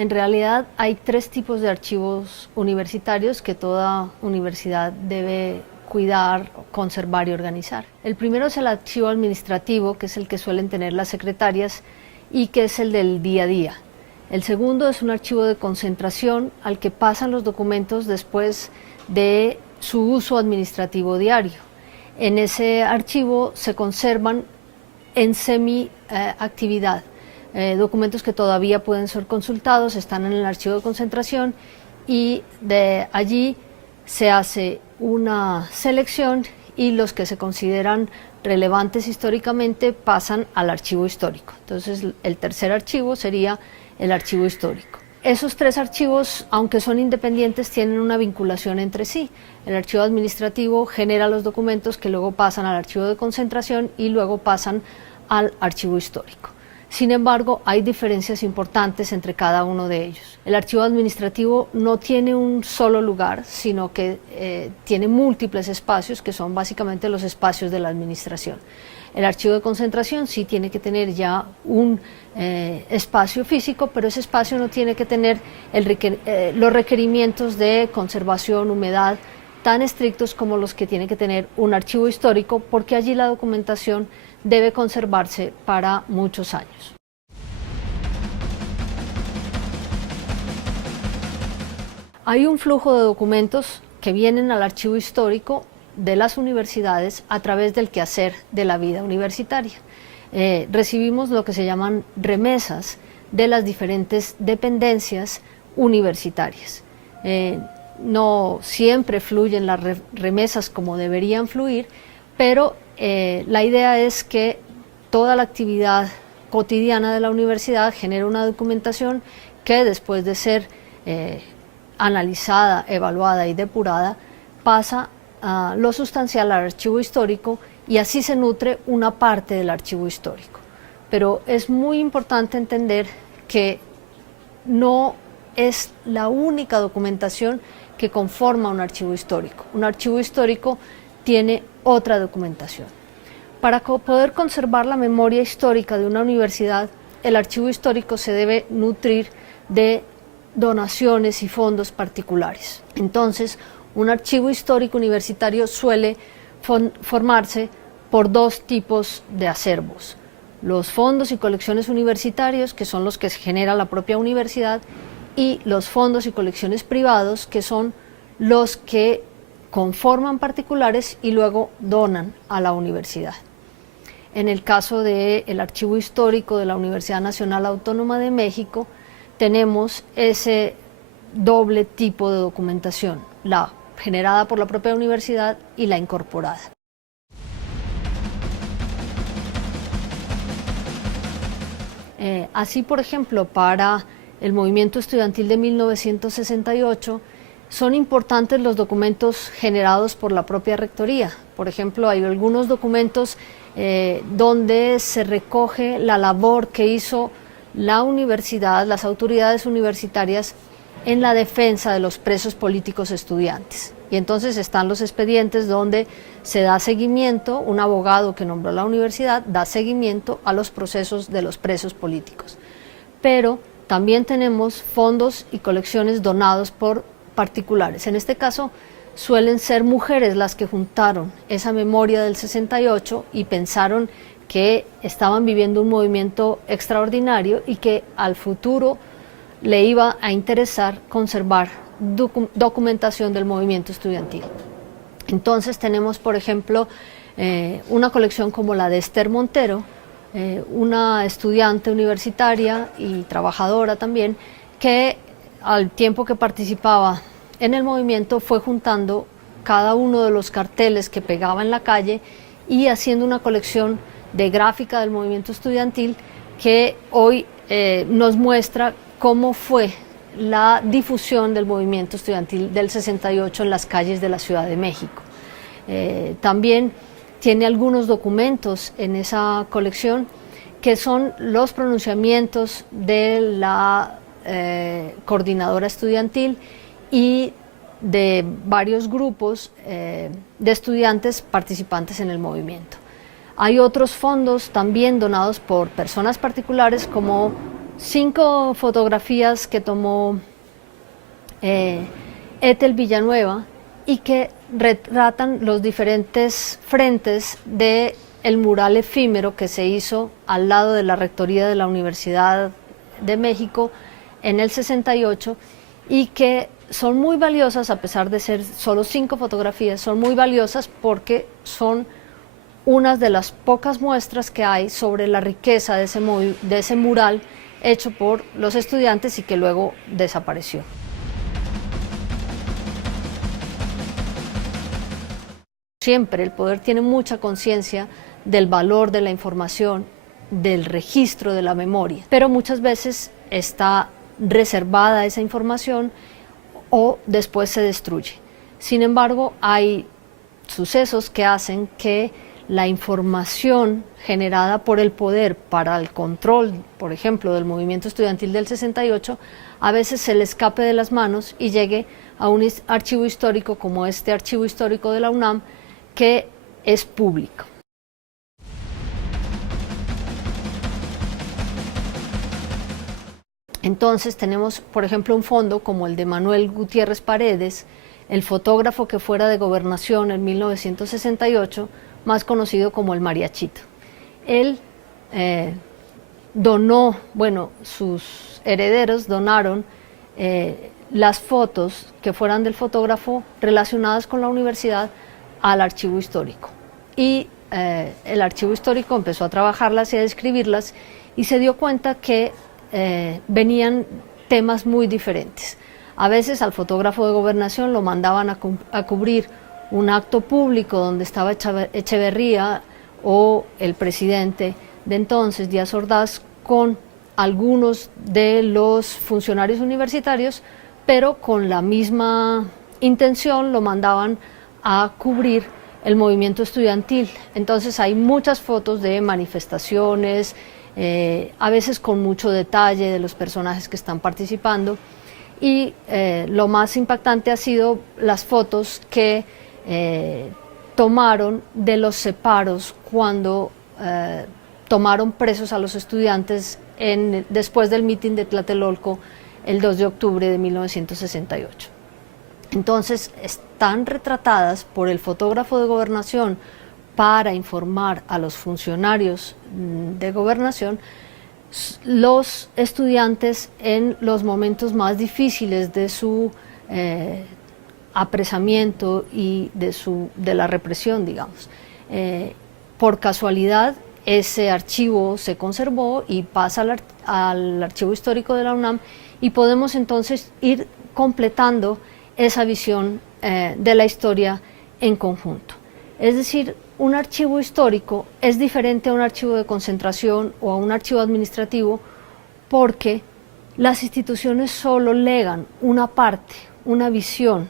En realidad hay tres tipos de archivos universitarios que toda universidad debe cuidar, conservar y organizar. El primero es el archivo administrativo, que es el que suelen tener las secretarias y que es el del día a día. El segundo es un archivo de concentración al que pasan los documentos después de su uso administrativo diario. En ese archivo se conservan en semi-actividad. Documentos que todavía pueden ser consultados están en el archivo de concentración y de allí se hace una selección y los que se consideran relevantes históricamente pasan al archivo histórico. Entonces el tercer archivo sería el archivo histórico. Esos tres archivos, aunque son independientes, tienen una vinculación entre sí. El archivo administrativo genera los documentos que luego pasan al archivo de concentración y luego pasan al archivo histórico. Sin embargo, hay diferencias importantes entre cada uno de ellos. El archivo administrativo no tiene un solo lugar, sino que tiene múltiples espacios, que son básicamente los espacios de la administración. El archivo de concentración sí tiene que tener ya un espacio físico, pero ese espacio no tiene que tener los requerimientos de conservación, humedad, tan estrictos como los que tiene que tener un archivo histórico, porque allí la documentación debe conservarse para muchos años. Hay un flujo de documentos que vienen al archivo histórico de las universidades a través del quehacer de la vida universitaria. Recibimos lo que se llaman remesas de las diferentes dependencias universitarias. No siempre fluyen las remesas como deberían fluir, pero la idea es que toda la actividad cotidiana de la universidad genera una documentación que después de ser analizada, evaluada y depurada pasa a lo sustancial al archivo histórico y así se nutre una parte del archivo histórico. Pero es muy importante entender que no es la única documentación que conforma un archivo histórico. Un archivo histórico tiene otra documentación. Para poder conservar la memoria histórica de una universidad, el archivo histórico se debe nutrir de donaciones y fondos particulares. Entonces, un archivo histórico universitario suele formarse por dos tipos de acervos: los fondos y colecciones universitarios, que son los que genera la propia universidad, y los fondos y colecciones privados, que son los que conforman particulares y luego donan a la universidad. En el caso del archivo histórico de la Universidad Nacional Autónoma de México, tenemos ese doble tipo de documentación, la generada por la propia universidad y la incorporada. Así, por ejemplo, para el movimiento estudiantil de 1968, son importantes los documentos generados por la propia rectoría. Por ejemplo, hay algunos documentos donde se recoge la labor que hizo la universidad, las autoridades universitarias en la defensa de los presos políticos estudiantes. Y entonces están los expedientes donde se da seguimiento, un abogado que nombró la universidad da seguimiento a los procesos de los presos políticos. Pero también tenemos fondos y colecciones donados por particulares. En este caso suelen ser mujeres las que juntaron esa memoria del 68 y pensaron que estaban viviendo un movimiento extraordinario y que al futuro le iba a interesar conservar documentación del movimiento estudiantil. Entonces tenemos, por ejemplo, una colección como la de Esther Montero, una estudiante universitaria y trabajadora también, que al tiempo que participaba en el movimiento fue juntando cada uno de los carteles que pegaba en la calle y haciendo una colección de gráfica del movimiento estudiantil que hoy nos muestra cómo fue la difusión del movimiento estudiantil del 68 en las calles de la Ciudad de México. También tiene algunos documentos en esa colección que son los pronunciamientos de la coordinadora estudiantil y de varios grupos de estudiantes participantes en el movimiento. Hay otros fondos también donados por personas particulares, como 5 fotografías que tomó Ethel Villanueva y que retratan los diferentes frentes del mural efímero que se hizo al lado de la rectoría de la Universidad de México en el 68 y que son muy valiosas, a pesar de ser solo 5 fotografías, son muy valiosas porque son unas de las pocas muestras que hay sobre la riqueza de ese mural hecho por los estudiantes y que luego desapareció. Siempre el poder tiene mucha conciencia del valor de la información, del registro de la memoria, pero muchas veces está reservada esa información o después se destruye. Sin embargo, hay sucesos que hacen que la información generada por el poder para el control, por ejemplo, del movimiento estudiantil del 68, a veces se le escape de las manos y llegue a un archivo histórico como este archivo histórico de la UNAM, que es público. Entonces tenemos, por ejemplo, un fondo como el de Manuel Gutiérrez Paredes, el fotógrafo que fuera de Gobernación en 1968, más conocido como el Mariachito. Él donó, bueno, sus herederos donaron las fotos que fueran del fotógrafo relacionadas con la universidad al archivo histórico. Y el archivo histórico empezó a trabajarlas y a describirlas y se dio cuenta que venían temas muy diferentes. A veces al fotógrafo de Gobernación lo mandaban a cubrir un acto público donde estaba Echeverría o el presidente de entonces, Díaz Ordaz, con algunos de los funcionarios universitarios, pero con la misma intención lo mandaban a cubrir el movimiento estudiantil. Entonces hay muchas fotos de manifestaciones, a veces con mucho detalle de los personajes que están participando, y lo más impactante ha sido las fotos que tomaron de los separos cuando tomaron presos a los estudiantes después del mitin de Tlatelolco el 2 de octubre de 1968. Entonces están retratadas por el fotógrafo de Gobernación para informar a los funcionarios de Gobernación los estudiantes en los momentos más difíciles de su apresamiento y de la represión, digamos. Por casualidad, ese archivo se conservó y pasa al archivo histórico de la UNAM y podemos entonces ir completando esa visión de la historia en conjunto. Es decir, un archivo histórico es diferente a un archivo de concentración o a un archivo administrativo porque las instituciones solo legan una parte, una visión,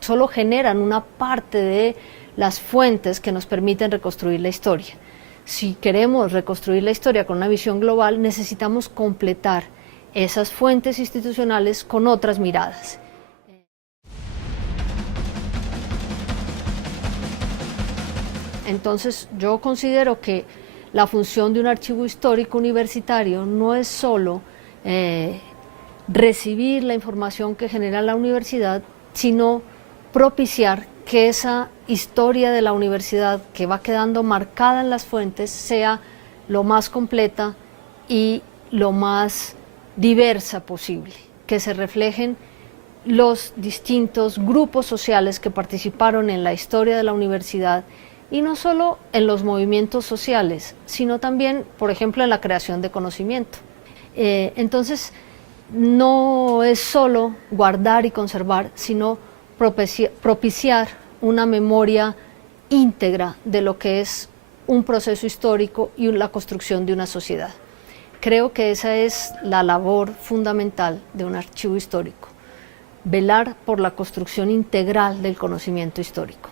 solo generan una parte de las fuentes que nos permiten reconstruir la historia. Si queremos reconstruir la historia con una visión global, necesitamos completar esas fuentes institucionales con otras miradas. Entonces, yo considero que la función de un archivo histórico universitario no es solo recibir la información que genera la universidad, sino propiciar que esa historia de la universidad que va quedando marcada en las fuentes sea lo más completa y lo más diversa posible, que se reflejen los distintos grupos sociales que participaron en la historia de la universidad y no solo en los movimientos sociales, sino también, por ejemplo, en la creación de conocimiento. Entonces, no es solo guardar y conservar, sino propiciar una memoria íntegra de lo que es un proceso histórico y la construcción de una sociedad. Creo que esa es la labor fundamental de un archivo histórico, velar por la construcción integral del conocimiento histórico.